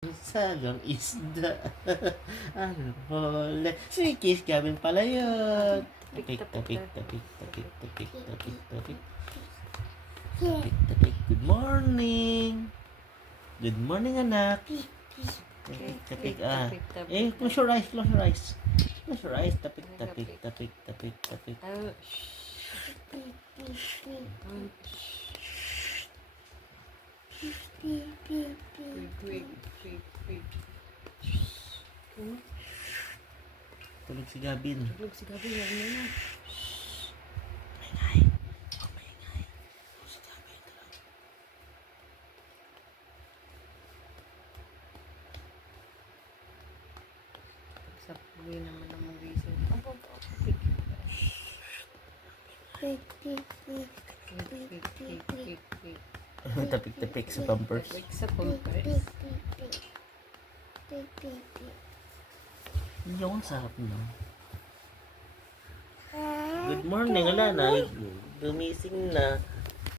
Sagang isda. Ano hole? Si Kiss Gavin pala yun. Tapik, tapik, tapik, tapik, tapik, tapik, tapik. Tapik, tapik. Good morning. Good morning, anak. Tapik, tapik, ah. Close your eyes, close your eyes. Close your eyes. Tapik, tapik, tapik, tapik, tapik. Tulog si Gavin. Tulog si Gabi, yan mo na. Maingay. Oh, maingay. Tulog si Gavin. Tulog. Sa puwi naman ang magising. Tapik, tapik sa pampers. Sa pampers. Yung sarap no. Good morning, ala na. Gumising na.